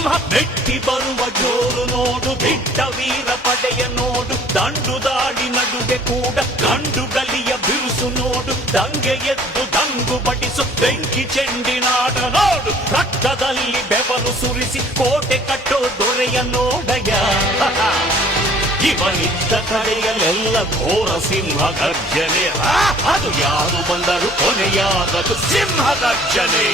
ಸಿಂಹ ಮೆಟ್ಟಿ ಬರುವ ಜೋರು ನೋಡು, ಬಿಟ್ಟ ವೀರ ಪಡೆಯ ನೋಡು, ದಂಡು ದಾಳಿ ನಡುವೆ ಕೂಡ ಗಂಡು ಗಲಿಯ ಬಿರುಸು ನೋಡು, ದಂಗೆ ಎದ್ದು ದಂಗು ಬಡಿಸು ಬೆಂಕಿ ಚೆಂಡಿನಾಡ ನೋಡು, ರಕ್ತದಲ್ಲಿ ಬೆವರು ಸುರಿಸಿ ಕೋಟೆ ಕಟ್ಟೋ ದೊರೆಯ ನೋಡಯ. ಇವನಿದ್ದ ಕಡೆಯಲ್ಲೆಲ್ಲ ಘೋರ ಸಿಂಹ ಗರ್ಜನೆ, ಅದು ಯಾರು ಬಂದರು ಕೊನೆಯಾದದು ಸಿಂಹ ಗರ್ಜನೆ.